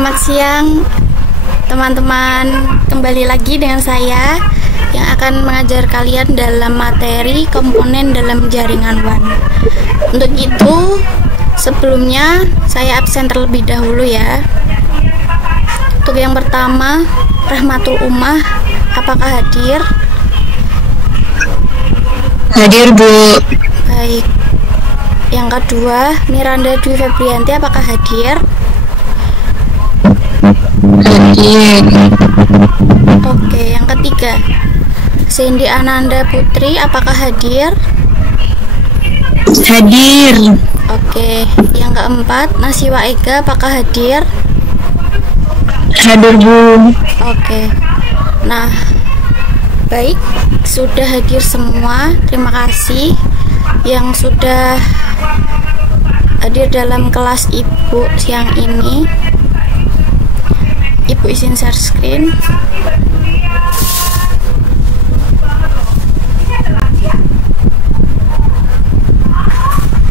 Selamat siang teman-teman, kembali lagi dengan saya yang akan mengajar kalian dalam materi komponen dalam jaringan WAN. Untuk itu, sebelumnya saya absen terlebih dahulu ya. Untuk yang pertama, Rahmatul Ummah, apakah hadir? Hadir, Bu. Baik. Yang kedua, Miranda Dwi Febrianti, apakah hadir? Hadir. Oke, yang ketiga, Cindy Ananda Putri, apakah hadir? Hadir. Oke, yang keempat, Nasiwa Ega, apakah hadir? Hadir, Bu. Oke. Nah, baik, sudah hadir semua. Terima kasih yang sudah hadir dalam kelas Ibu siang ini. Ibu izin share screen.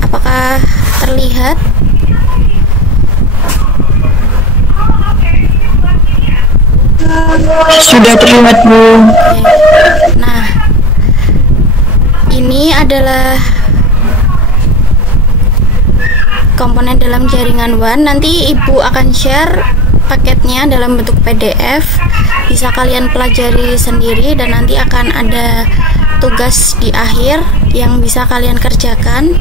Apakah terlihat? Sudah terlihat, Bu. Oke. Nah, ini adalah komponen dalam jaringan WAN. Nanti Ibu akan share paketnya dalam bentuk PDF, bisa kalian pelajari sendiri dan nanti akan ada tugas di akhir yang bisa kalian kerjakan.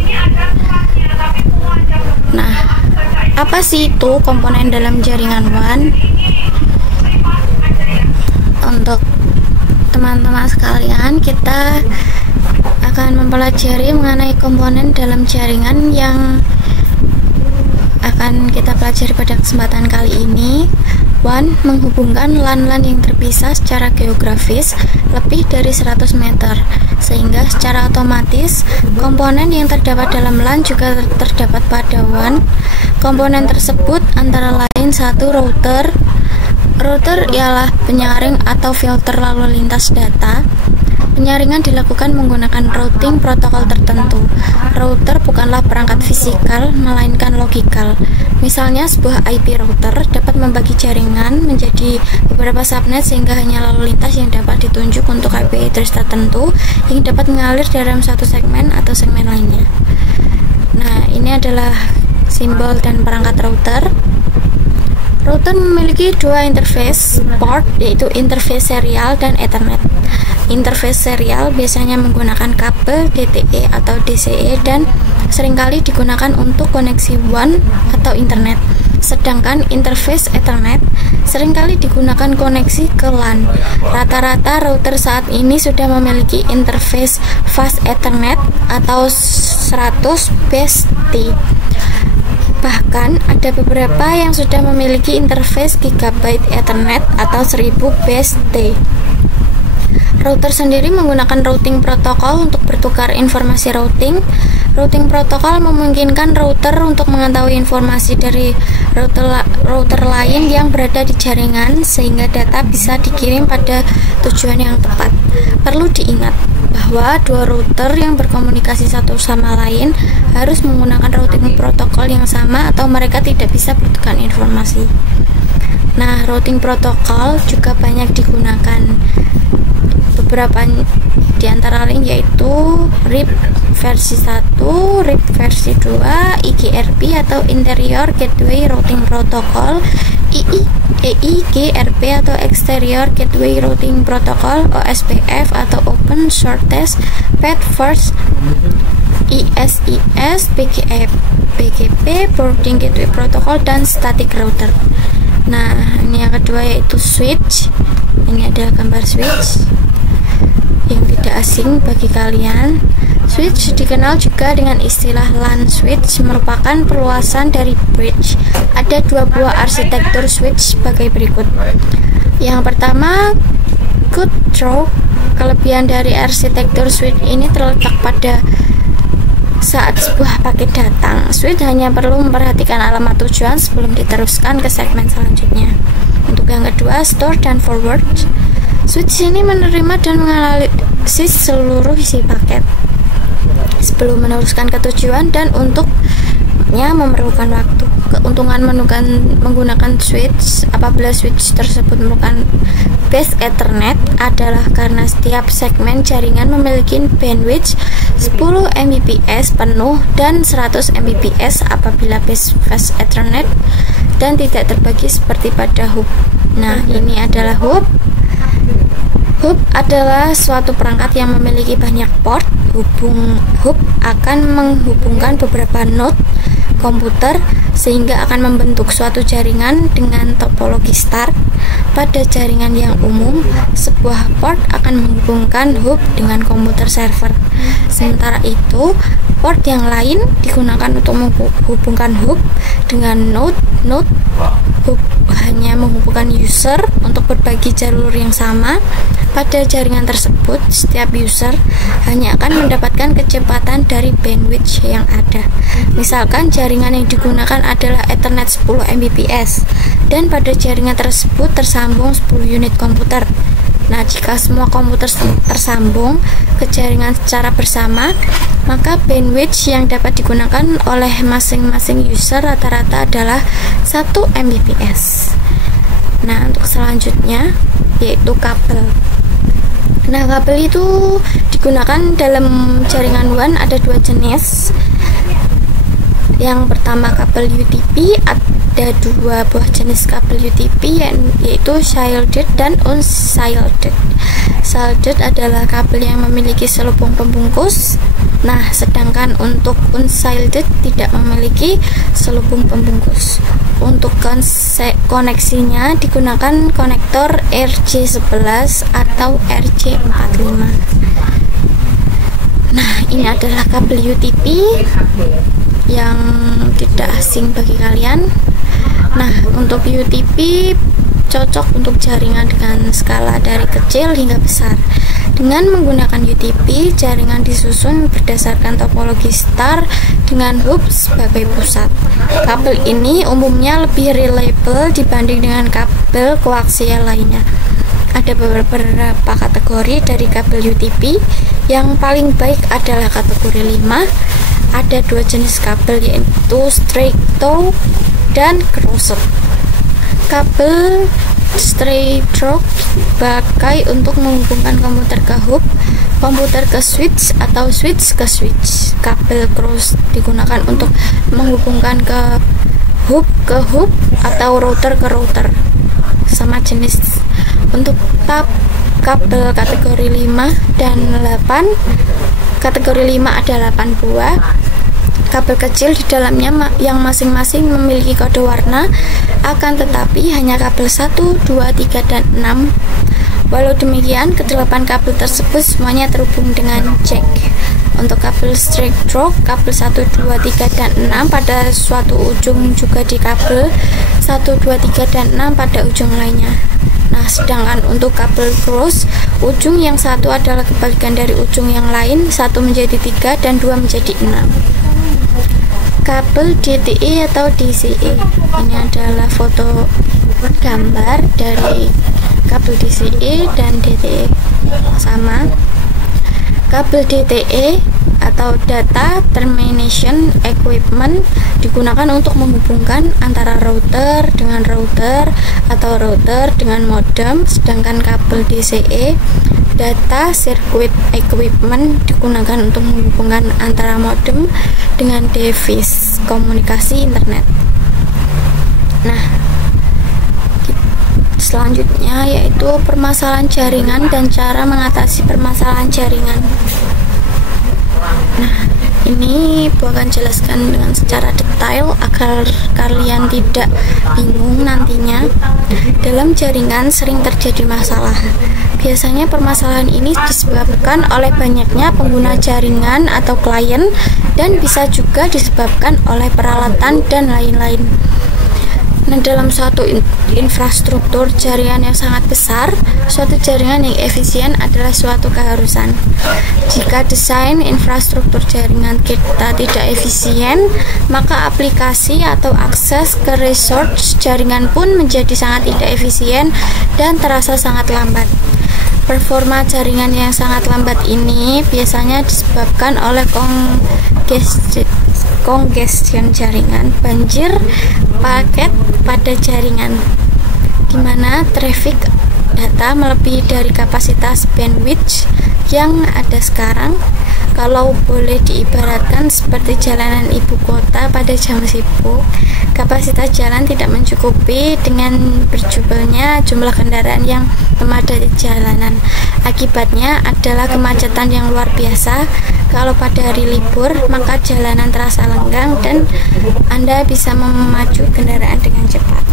Nah, apa sih itu komponen dalam jaringan WAN? Untuk teman-teman sekalian, kita akan mempelajari mengenai komponen dalam jaringan yang akan kita pelajari pada kesempatan kali ini. WAN menghubungkan LAN-LAN yang terpisah secara geografis lebih dari 100 meter, sehingga secara otomatis komponen yang terdapat dalam LAN juga terdapat pada WAN. Komponen tersebut antara lain satu, router. Router ialah penyaring atau filter lalu lintas data. Penyaringan dilakukan menggunakan routing protokol tertentu. Router bukanlah perangkat fisikal, melainkan logikal. Misalnya, sebuah IP router dapat membagi jaringan menjadi beberapa subnet sehingga hanya lalu lintas yang dapat ditunjuk untuk IP address tertentu yang dapat mengalir dalam satu segmen atau segmen lainnya. Nah, ini adalah simbol dan perangkat router. Router memiliki dua interface port, yaitu interface serial dan Ethernet. Interface serial biasanya menggunakan kabel DTE atau DCE dan seringkali digunakan untuk koneksi WAN atau internet. Sedangkan interface Ethernet seringkali digunakan koneksi ke LAN. Rata-rata router saat ini sudah memiliki interface fast Ethernet atau 100 BST. Bahkan ada beberapa yang sudah memiliki interface Gigabit Ethernet atau 1000 BST. Router sendiri menggunakan routing protokol untuk bertukar informasi routing. Routing protokol memungkinkan router untuk mengetahui informasi dari router lain yang berada di jaringan sehingga data bisa dikirim pada tujuan yang tepat. Perlu diingat bahwa dua router yang berkomunikasi satu sama lain harus menggunakan routing protokol yang sama atau mereka tidak bisa bertukar informasi. Nah, routing protokol juga banyak digunakan. Beberapa di antara lain yaitu RIP versi 1, RIP versi 2, IGRP atau Interior Gateway Routing Protocol, EIGRP atau Exterior Gateway Routing Protocol, OSPF atau Open Shortest Path First, ISIS, BGP, Boarding Gateway Protocol, dan Static Router. Nah, ini yang kedua yaitu switch. Ini ada gambar switch yang tidak asing bagi kalian. Switch dikenal juga dengan istilah LAN switch, merupakan perluasan dari bridge. Ada dua buah arsitektur switch sebagai berikut. Yang pertama, good throw. Kelebihan dari arsitektur switch ini terletak pada saat sebuah paket datang, switch hanya perlu memperhatikan alamat tujuan sebelum diteruskan ke segmen selanjutnya. Untuk yang kedua, store dan forward. Switch ini menerima dan menganalisis seluruh isi paket sebelum meneruskan ke tujuan dan untuk Selanjutnya, memerlukan waktu. Keuntungan menggunakan switch apabila switch tersebut merupakan base Ethernet adalah karena setiap segmen jaringan memiliki bandwidth 10 Mbps penuh dan 100 Mbps apabila base Ethernet dan tidak terbagi seperti pada hub. Nah, ini adalah hub. Hub adalah suatu perangkat yang memiliki banyak port. Hub akan menghubungkan beberapa node komputer sehingga akan membentuk suatu jaringan dengan topologi star. Pada jaringan yang umum, sebuah port akan menghubungkan hub dengan komputer server. Sementara itu, port yang lain digunakan untuk menghubungkan hub dengan node. Hub hanya menghubungkan user untuk berbagi jalur yang sama. Pada jaringan tersebut, setiap user hanya akan mendapatkan kecepatan dari bandwidth yang ada. Misalkan jaringan yang digunakan adalah Ethernet 10 Mbps dan pada jaringan tersebut tersambung 10 unit komputer. Nah, jika semua komputer tersambung ke jaringan secara bersama, maka bandwidth yang dapat digunakan oleh masing-masing user rata-rata adalah 1 Mbps. Nah, untuk selanjutnya yaitu kabel. Nah, kabel itu digunakan dalam jaringan WAN ada dua jenis. Yang pertama kabel UTP, ada dua buah jenis kabel UTP yaitu shielded dan unshielded. Shielded adalah kabel yang memiliki selubung pembungkus. Nah, sedangkan untuk unshielded tidak memiliki selubung pembungkus. Untuk koneksinya digunakan konektor RJ11 atau RJ45. Nah, ini adalah kabel UTP yang tidak asing bagi kalian. Nah, untuk UTP cocok untuk jaringan dengan skala dari kecil hingga besar. Dengan menggunakan UTP, jaringan disusun berdasarkan topologi star dengan hub sebagai pusat. Kabel ini umumnya lebih reliable dibanding dengan kabel koaksial lainnya. Ada beberapa kategori dari kabel UTP. Yang paling baik adalah kategori 5. Ada dua jenis kabel yaitu straight through dan crossed. Kabel straight through dipakai untuk menghubungkan komputer ke hub, komputer ke switch atau switch ke switch. Kabel cross digunakan untuk menghubungkan ke hub atau router ke router. Sama jenis. Untuk kabel kategori 5 dan 8, kategori 5 ada 8 buah kabel kecil di dalamnya yang masing-masing memiliki kode warna. Akan tetapi hanya kabel 1, 2, 3, dan 6. Walau demikian, kedelapan kabel tersebut semuanya terhubung dengan jack. Untuk kabel straight through, kabel 1, 2, 3, dan 6 pada suatu ujung juga di kabel 1, 2, 3, dan 6 pada ujung lainnya. Nah, sedangkan untuk kabel cross, ujung yang satu adalah kebalikan dari ujung yang lain, 1 menjadi 3 dan 2 menjadi 6. Kabel DTE atau DCE, ini adalah foto gambar dari kabel DCE dan DTE. Sama. Kabel DTE atau Data Termination Equipment digunakan untuk menghubungkan antara router dengan router atau router dengan modem, sedangkan kabel DCE Data Circuit Equipment digunakan untuk menghubungkan antara modem dengan device komunikasi internet. Nah, selanjutnya yaitu permasalahan jaringan dan cara mengatasi permasalahan jaringan. Nah, ini Bu akan jelaskan dengan secara detail agar kalian tidak bingung nantinya. Dalam jaringan sering terjadi masalah. Biasanya permasalahan ini disebabkan oleh banyaknya pengguna jaringan atau klien dan bisa juga disebabkan oleh peralatan dan lain-lain. Nah, dalam suatu infrastruktur jaringan yang sangat besar, suatu jaringan yang efisien adalah suatu keharusan. Jika desain infrastruktur jaringan kita tidak efisien, maka aplikasi atau akses ke resource jaringan pun menjadi sangat tidak efisien dan terasa sangat lambat. Performa jaringan congestion jaringan, banjir paket pada jaringan, di mana traffic data melebihi dari kapasitas bandwidth yang ada sekarang. Kalau boleh diibaratkan seperti jalanan ibu kota pada jam sibuk, kapasitas jalan tidak mencukupi dengan berjubelnya jumlah kendaraan yang memadati jalanan. Akibatnya adalah kemacetan yang luar biasa. Kalau pada hari libur, maka jalanan terasa lenggang dan Anda bisa memacu kendaraan dengan cepat.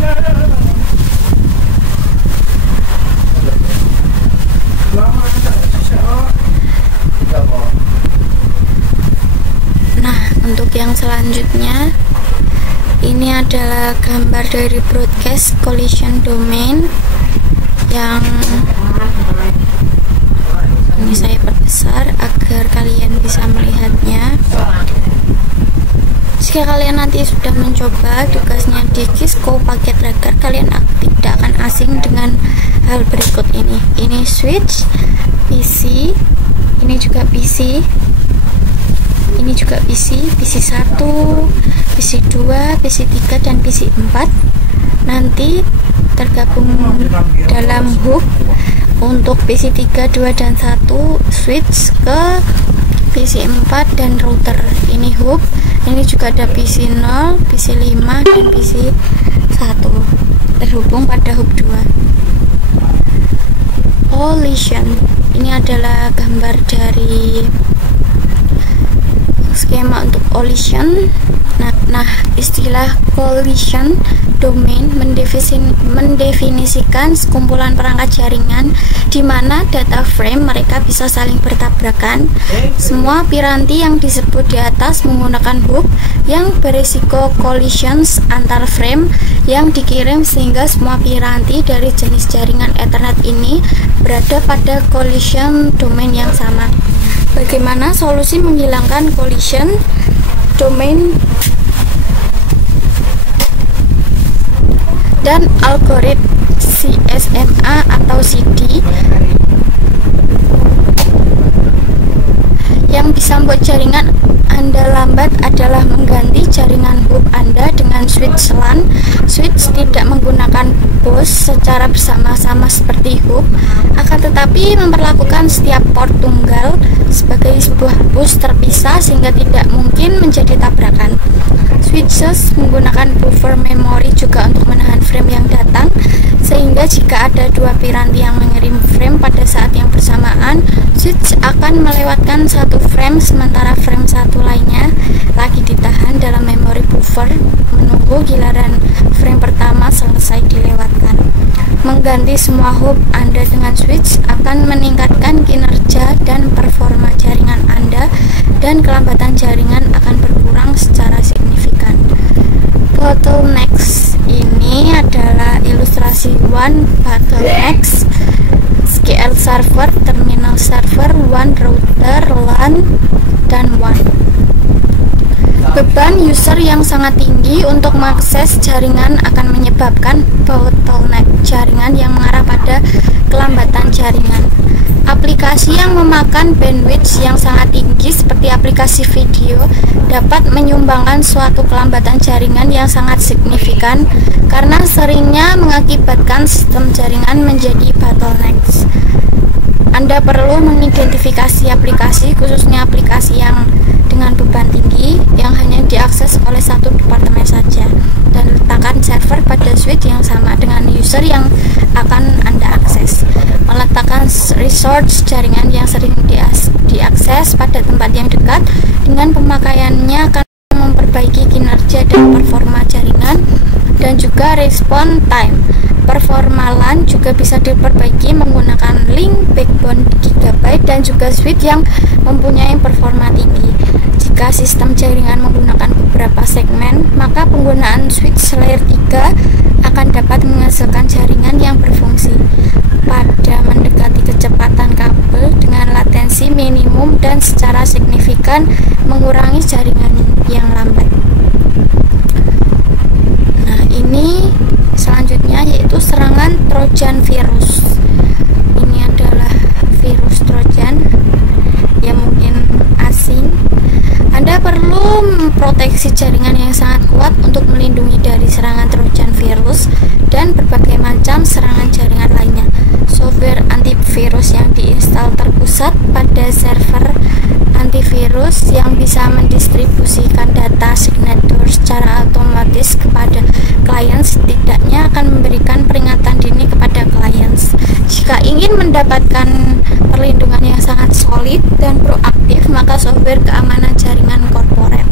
Nah, untuk yang selanjutnya, ini adalah gambar dari broadcast collision domain yang ini saya perbesar agar kalian bisa melihatnya. Jika kalian nanti sudah mencoba tugasnya di Cisco Packet Tracker, kalian tidak akan asing dengan hal berikut ini. Ini switch, PC, ini juga PC, ini juga PC, PC1, PC2, PC3, dan PC4 nanti tergabung dalam hub. Untuk PC3, 2, dan 1 switch ke PC4 dan router. Ini hub. Ini juga ada PC0, PC5, dan PC1 terhubung pada hub 2. Collision, ini adalah gambar dari skema untuk collision. Nah, istilah collision domain mendefinisikan sekumpulan perangkat jaringan di mana data frame mereka bisa saling bertabrakan. Semua piranti yang disebut di atas menggunakan hub yang berisiko collisions antar frame yang dikirim, sehingga semua piranti dari jenis jaringan Ethernet ini berada pada collision domain yang sama. Bagaimana solusi menghilangkan collision domain dan algoritma CSMA atau CD yang bisa membuat jaringan Anda lambat adalah mengganti jaringan hub Anda dengan switch LAN. Switch tidak menggunakan bus secara bersama-sama seperti hub, akan tetapi memperlakukan setiap port tunggal sebagai sebuah bus terpisah sehingga tidak mungkin menjadi tabrakan. Switches menggunakan buffer memori juga untuk menahan frame yang datang, sehingga jika ada dua piranti yang mengirim frame pada saat yang bersamaan, switch akan melewatkan satu frame sementara frame satu lainnya lagi ditahan dalam memori buffer menunggu giliran frame pertama selesai dilewatkan. Mengganti semua hub Anda dengan switch akan meningkatkan kinerja dan performa jaringan Anda, dan kelambatan jaringan akan berkurang secara signifikan. Bottlenecks ini adalah ilustrasi one bottlenecks: SQL server, terminal server, one router, LAN, dan one. Beban user yang sangat tinggi untuk mengakses jaringan akan menyebabkan bottleneck jaringan yang mengarah pada kelambatan jaringan. Aplikasi yang memakan bandwidth yang sangat tinggi seperti aplikasi video dapat menyumbangkan suatu kelambatan jaringan yang sangat signifikan karena seringnya mengakibatkan sistem jaringan menjadi bottlenecks. Anda perlu mengidentifikasi aplikasi, khususnya aplikasi yang dengan beban tinggi yang hanya diakses oleh satu departemen saja, dan letakkan server pada switch yang sama dengan user yang akan Anda akses. Meletakkan resource jaringan yang sering diakses pada tempat yang dekat dengan pemakaiannya akan memperbaiki kinerja dan performa jaringan, dan juga response time. Performa LAN juga bisa diperbaiki menggunakan link backbone Gigabyte dan juga switch yang mempunyai performa tinggi. Jika sistem jaringan menggunakan beberapa segmen, maka penggunaan switch layer 3 akan dapat menghasilkan jaringan yang berfungsi pada mendekati kecepatan kabel dengan latensi minimum dan secara signifikan mengurangi jaringan yang lambat. Nah, ini selanjutnya yaitu serangan Trojan virus. Ini adalah virus Trojan yang mungkin asing. Anda perlu memproteksi proteksi jaringan yang sangat kuat untuk melindungi dari serangan trojan virus dan berbagai macam serangan jaringan lainnya. Software antivirus yang diinstal terpusat pada server antivirus yang bisa mendistribusikan data signature secara otomatis kepada klien setidaknya akan memberikan peringatan dini kepada klien jika ingin mendapatkan perlindungan yang sangat solid dan proaktif. Maka software keamanan jaringan corporate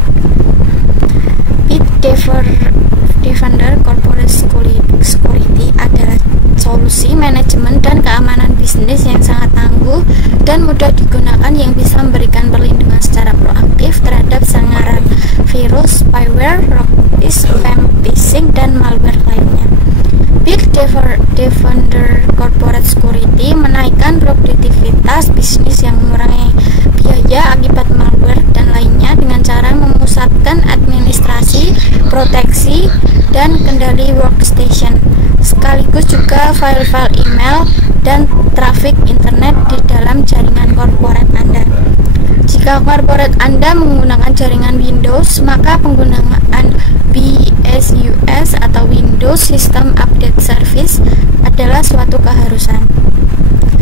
Bitdefender Corporate Security adalah solusi manajemen dan keamanan bisnis yang sangat tangguh dan mudah digunakan yang bisa memberikan perlindungan secara proaktif terhadap serangan virus, spyware, roguish, spam, phishing, dan malware lainnya. Bitdefender Corporate Security menaikkan produktivitas bisnis yang mengurangi biaya akibat malware dan lainnya dengan cara memusatkan administrasi, proteksi, dan kendali workstation, sekaligus juga file-file email dan trafik internet di dalam jaringan korporat Anda. Jika korporat Anda menggunakan jaringan Windows, maka penggunaan BSUS atau Windows System Update Service adalah suatu keharusan.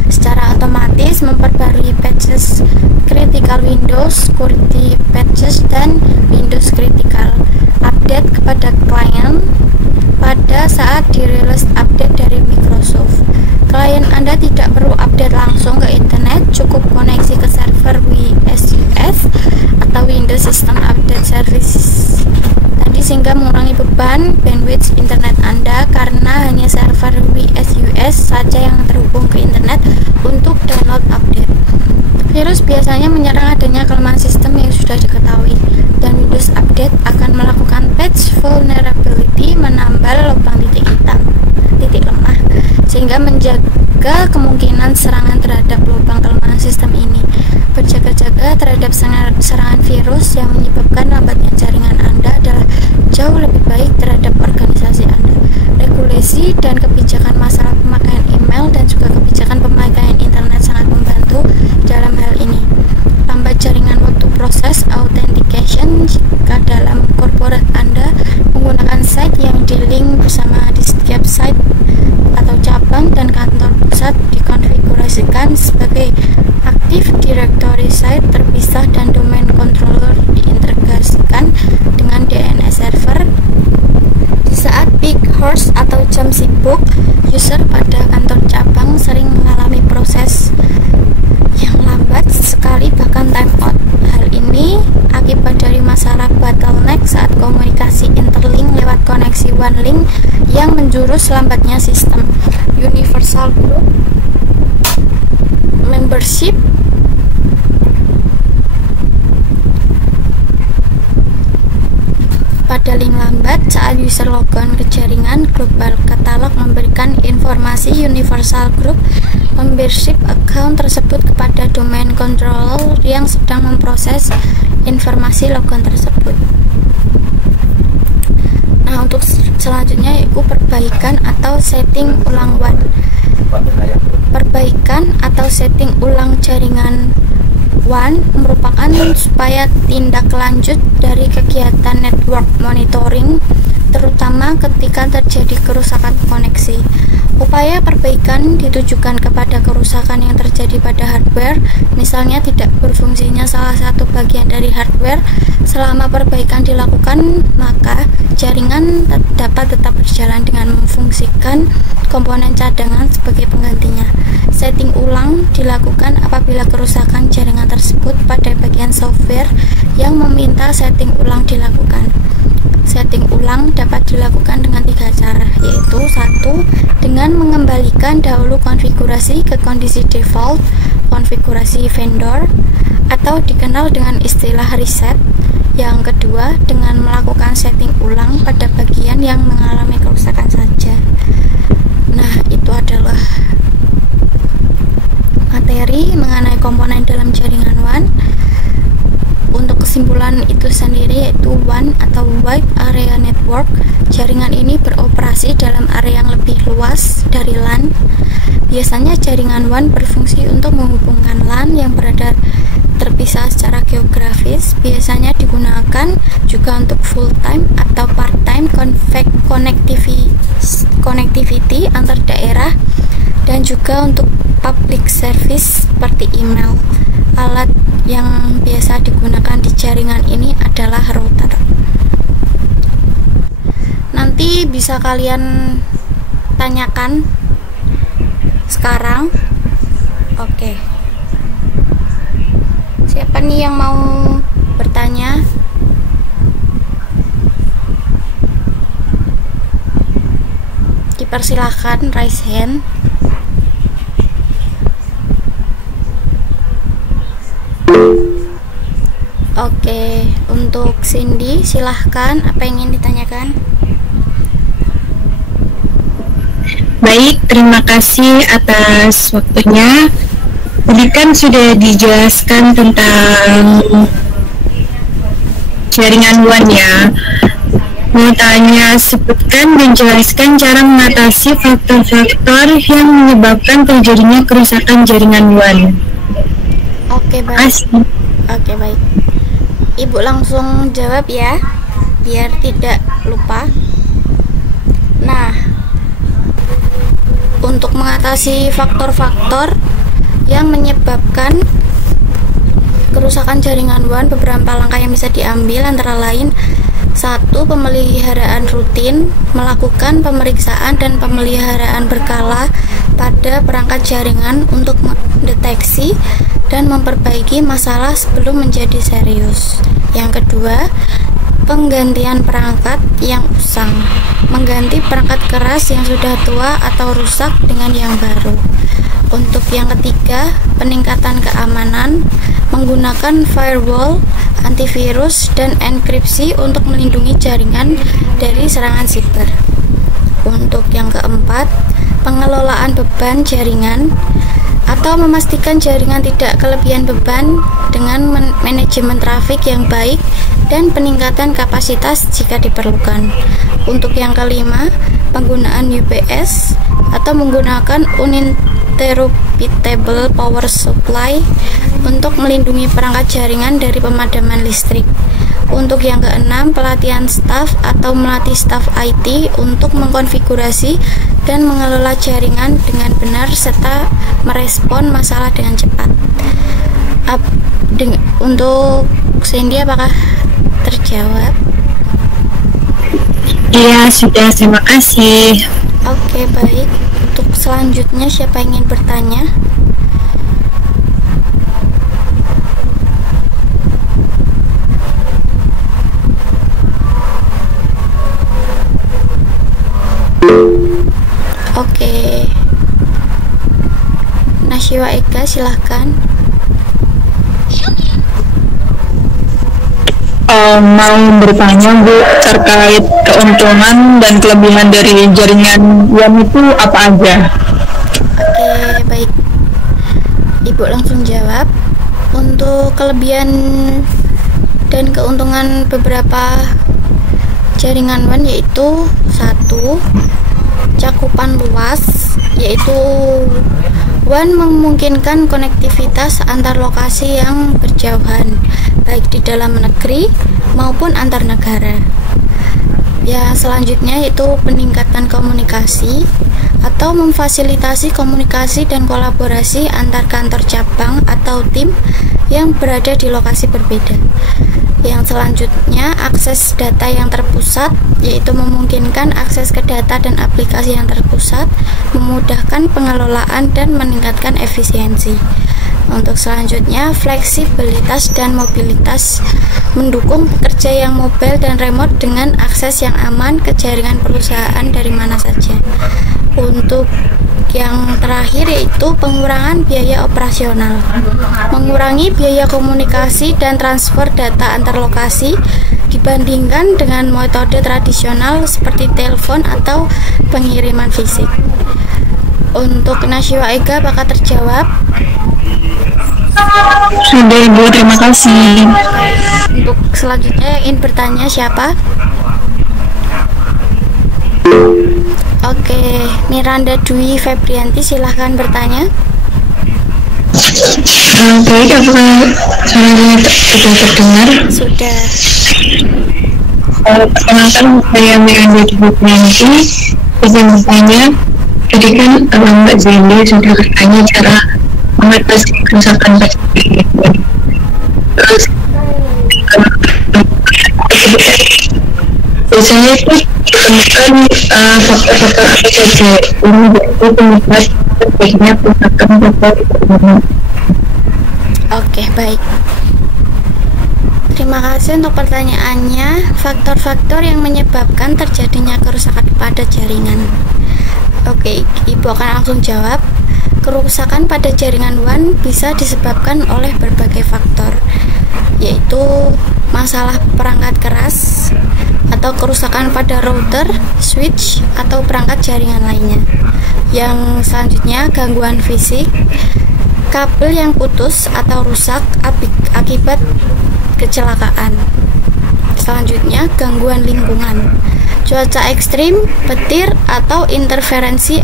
Secara otomatis memperbarui patches Critical Windows, Security Patches, dan Windows Critical Update kepada klien pada saat dirilis update dari Microsoft. Klien Anda tidak perlu update langsung ke internet, cukup koneksi ke server WSUS atau Windows System Update Service tadi, sehingga mengurangi beban bandwidth internet Anda karena hanya server WSUS saja yang terhubung ke internet untuk download update. Virus biasanya menyerang adanya kelemahan sistem yang sudah diketahui, dan Windows Update akan melakukan patch vulnerability, menambal lubang titik lemah, sehingga menjaga kemungkinan serangan terhadap lubang kelemahan sistem ini. Berjaga-jaga terhadap serangan virus yang menyebabkan lambatnya jaringan Anda adalah jauh lebih baik terhadap organisasi Anda. Regulasi dan kebijakan masalah pemakaian email dan juga kebijakan pemakaian internet sangat membantu dalam hal ini. Lambat jaringan waktu proses authentication jika dalam korporat Anda menggunakan site yang di-link bersama di setiap site atau cabang dan kantor pusat dikonfigurasikan sebagai Active Directory site terpisah dan domain controller diintegrasikan dengan DNS server. Di saat peak hours atau jam sibuk, user pada kantor cabang sering mengalami proses yang lambat sekali, bahkan timeout. Hal ini akibat dari masalah bottleneck saat komunikasi interlink lewat koneksi one link yang menjurus lambatnya sistem. Universal Group Membership pada link lambat saat user logon ke jaringan. Global Catalog memberikan informasi Universal Group Membership account tersebut kepada domain controller yang sedang memproses informasi logon tersebut. Nah, untuk selanjutnya yaitu perbaikan atau setting ulang WAN. Perbaikan atau setting ulang jaringan WAN merupakan supaya tindak lanjut dari kegiatan network monitoring, terutama ketika terjadi kerusakan koneksi. Upaya perbaikan ditujukan kepada kerusakan yang terjadi pada hardware, misalnya tidak berfungsinya salah satu bagian dari hardware. Selama perbaikan dilakukan, maka jaringan dapat tetap berjalan dengan memfungsikan komponen cadangan sebagai penggantinya. Setting ulang dilakukan apabila kerusakan jaringan tersebut pada bagian software yang meminta setting ulang dilakukan. Setting ulang dapat dilakukan dengan 3 cara, yaitu 1. Dengan mengembalikan dahulu konfigurasi ke kondisi default konfigurasi vendor atau dikenal dengan istilah reset. Yang kedua, dengan melakukan setting ulang pada bagian yang mengalami kerusakan saja. Nah, itu adalah materi mengenai komponen dalam jaringan WAN. Untuk kesimpulan itu sendiri, yaitu WAN atau Wide Area Network, jaringan ini beroperasi dalam area yang lebih luas dari LAN. Biasanya jaringan WAN berfungsi untuk menghubungkan LAN yang berada terpisah secara geografis. Biasanya digunakan juga untuk full-time atau part-time connectivity antar daerah, dan juga untuk public service seperti email. Alat yang biasa digunakan di jaringan ini adalah router. Nanti bisa kalian tanyakan sekarang. Oke. Siapa nih yang mau bertanya? Dipersilahkan raise hand. Oke, untuk Cindy silahkan, apa yang ingin ditanyakan? Baik, terima kasih atas waktunya. Tadi kan sudah dijelaskan tentang jaringan WAN ya. Mau tanya, sebutkan dan jelaskan cara mengatasi faktor-faktor yang menyebabkan terjadinya kerusakan jaringan WAN. Oke, baik. Oke, baik. Ibu langsung jawab ya, biar tidak lupa. Nah, untuk mengatasi faktor-faktor yang menyebabkan kerusakan jaringan WAN, beberapa langkah yang bisa diambil antara lain: 1. Pemeliharaan rutin, melakukan pemeriksaan dan pemeliharaan berkala pada perangkat jaringan untuk mendeteksi dan memperbaiki masalah sebelum menjadi serius. Yang kedua, penggantian perangkat yang usang, mengganti perangkat keras yang sudah tua atau rusak dengan yang baru. Untuk yang ketiga, peningkatan keamanan, menggunakan firewall, antivirus, dan enkripsi untuk melindungi jaringan dari serangan siber. Untuk yang keempat, pengelolaan beban jaringan atau memastikan jaringan tidak kelebihan beban dengan manajemen trafik yang baik dan peningkatan kapasitas jika diperlukan. Untuk yang kelima, penggunaan UPS atau menggunakan uninterruptible power supply untuk melindungi perangkat jaringan dari pemadaman listrik. Untuk yang keenam, pelatihan staf atau melatih staf IT untuk mengkonfigurasi dan mengelola jaringan dengan benar serta merespon masalah dengan cepat. Untuk Cindy, apakah terjawab? Iya, sudah, terima kasih. Oke, baik. Untuk selanjutnya, siapa yang ingin bertanya? Oke, Nasyiwa Eka, silahkan. Mau bertanya Bu, terkait keuntungan dan kelebihan dari jaringan WAN itu apa aja? Oke, baik. Ibu langsung jawab. Untuk kelebihan dan keuntungan beberapa jaringan WAN yaitu: 1. Cakupan luas, yaitu WAN memungkinkan konektivitas antar lokasi yang berjauhan, baik di dalam negeri maupun antar negara. Ya, selanjutnya yaitu peningkatan komunikasi atau memfasilitasi komunikasi dan kolaborasi antar kantor cabang atau tim yang berada di lokasi berbeda. Yang selanjutnya, akses data yang terpusat, yaitu memungkinkan akses ke data dan aplikasi yang terpusat, memudahkan pengelolaan dan meningkatkan efisiensi. Untuk selanjutnya, fleksibilitas dan mobilitas, mendukung pekerja yang mobile dan remote dengan akses yang aman ke jaringan perusahaan dari mana saja. Untuk yang terakhir yaitu pengurangan biaya operasional, mengurangi biaya komunikasi dan transfer data antar lokasi dibandingkan dengan metode tradisional seperti telepon atau pengiriman fisik. Untuk Nasyiwa Ega, apakah terjawab? Sudah Ibu, terima kasih. Untuk selanjutnya yang ingin bertanya siapa? Oke, Miranda Dwi Febrianti silahkan bertanya. Baik, apakah suaranya sudah terdengar? Sudah. Perkenalkan, saya Miranda Dwi Febrianti. Izin bertanya, tadi kan Mbak Zeli sudah bertanya cara mengatasi kerusakan plastik. Terus biasanya itu ditemukan faktor-faktor apa saja ini yaitu penyebab terjadinya kerusakan plastik. Oke, baik. Terima kasih untuk pertanyaannya. Faktor-faktor yang menyebabkan terjadinya kerusakan pada jaringan. Oke, Ibu akan langsung jawab. Kerusakan pada jaringan WAN bisa disebabkan oleh berbagai faktor, yaitu masalah perangkat keras atau kerusakan pada router, switch, atau perangkat jaringan lainnya. Yang selanjutnya, gangguan fisik, kabel yang putus atau rusak akibat kecelakaan. Selanjutnya, gangguan lingkungan, cuaca ekstrim, petir, atau interferensi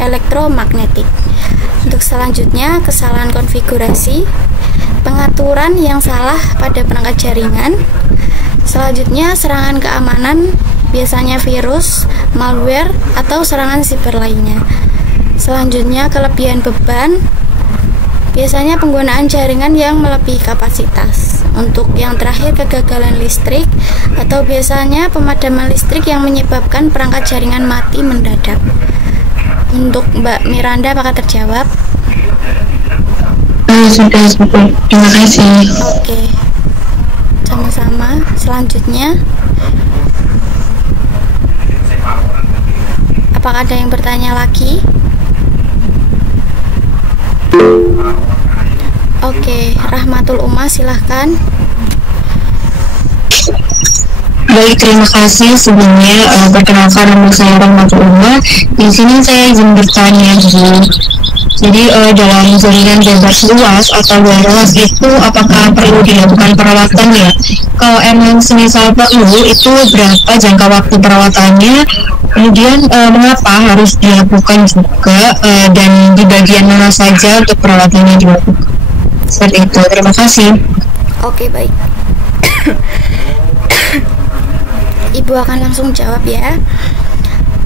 elektromagnetik. Untuk selanjutnya, kesalahan konfigurasi, pengaturan yang salah pada perangkat jaringan. Selanjutnya, serangan keamanan, biasanya virus, malware, atau serangan siber lainnya. Selanjutnya, kelebihan beban, biasanya penggunaan jaringan yang melebihi kapasitas. Untuk yang terakhir, kegagalan listrik, atau biasanya pemadaman listrik yang menyebabkan perangkat jaringan mati mendadak. Untuk Mbak Miranda, apakah terjawab? Sudah. Terima kasih. Oke, sama-sama. Selanjutnya, apakah ada yang bertanya lagi? Oke, Rahmatul Umah, silahkan. Baik, terima kasih. Sebelumnya perkenalkan, nama saya Rahmatul Umah. Di sini saya izin bertanya dulu. Jadi dalam jaringan bebas luas atau wireless itu apakah perlu dilakukan perawatan ya? Kalau emang semisal perlu, itu berapa jangka waktu perawatannya? Kemudian mengapa harus dilakukan juga dan di bagian mana saja untuk perawatannya dilakukan? Seperti itu. Terima kasih. Oke, baik. Ibu akan langsung jawab ya.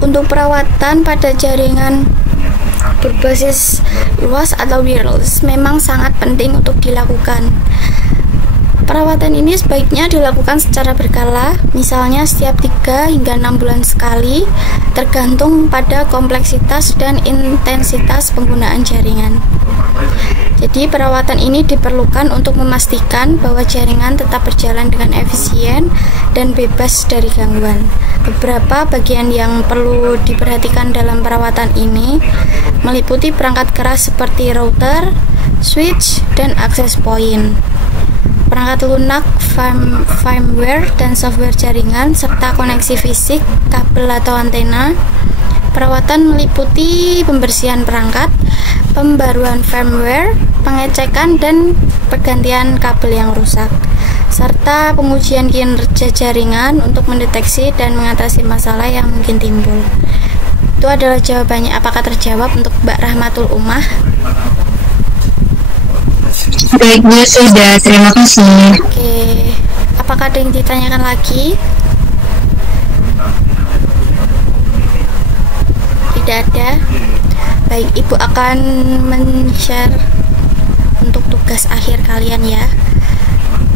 Untuk perawatan pada jaringan berbasis luas atau wireless memang sangat penting untuk dilakukan. Perawatan ini sebaiknya dilakukan secara berkala, misalnya setiap 3 hingga 6 bulan sekali, tergantung pada kompleksitas dan intensitas penggunaan jaringan. Jadi perawatan ini diperlukan untuk memastikan bahwa jaringan tetap berjalan dengan efisien dan bebas dari gangguan. Beberapa bagian yang perlu diperhatikan dalam perawatan ini meliputi perangkat keras seperti router, switch, dan access point, perangkat lunak, firmware, dan software jaringan, serta koneksi fisik, kabel atau antena. Perawatan meliputi pembersihan perangkat, pembaruan firmware, pengecekan dan pergantian kabel yang rusak, serta pengujian kinerja jaringan untuk mendeteksi dan mengatasi masalah yang mungkin timbul. Itu adalah jawabannya. Apakah terjawab untuk Mbak Rahmatul Umah? Baiknya sudah, terima kasih. Oke, apakah ada yang ditanyakan lagi? Tidak ada. Baik, Ibu akan men-share untuk tugas akhir kalian ya.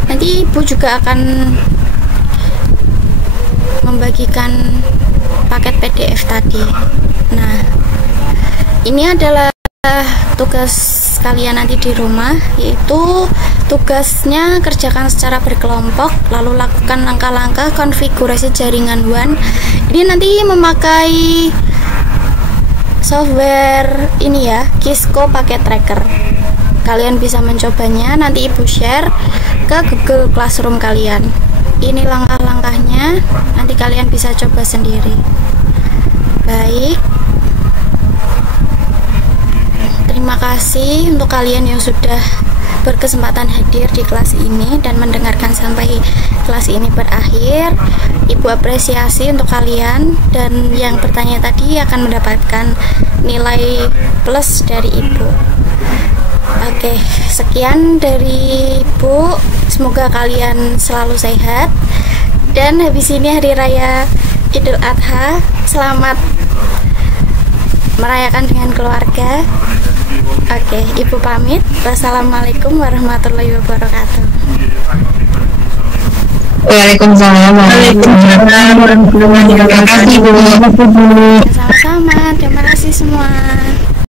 Nanti Ibu juga akan membagikan paket PDF tadi. Nah, ini adalah tugas kalian nanti di rumah, yaitu tugasnya kerjakan secara berkelompok, lalu lakukan langkah-langkah konfigurasi jaringan WAN. Ini nanti memakai software ini ya, Kisco Packet Tracker. Kalian bisa mencobanya, nanti Ibu share ke Google Classroom kalian. Ini langkah-langkahnya, nanti kalian bisa coba sendiri. Baik, terima kasih untuk kalian yang sudah berkesempatan hadir di kelas ini dan mendengarkan sampai kelas ini berakhir. Ibu apresiasi untuk kalian, dan yang bertanya tadi akan mendapatkan nilai plus dari Ibu. Oke, sekian dari Ibu. Semoga kalian selalu sehat. Dan habis ini hari raya Idul Adha. Selamat merayakan dengan keluarga. Oke, Ibu pamit. Wassalamualaikum warahmatullahi wabarakatuh. Waalaikumsalam warahmatullahi wabarakatuh. Terima kasih Bu. Sama-sama. Terima kasih semua.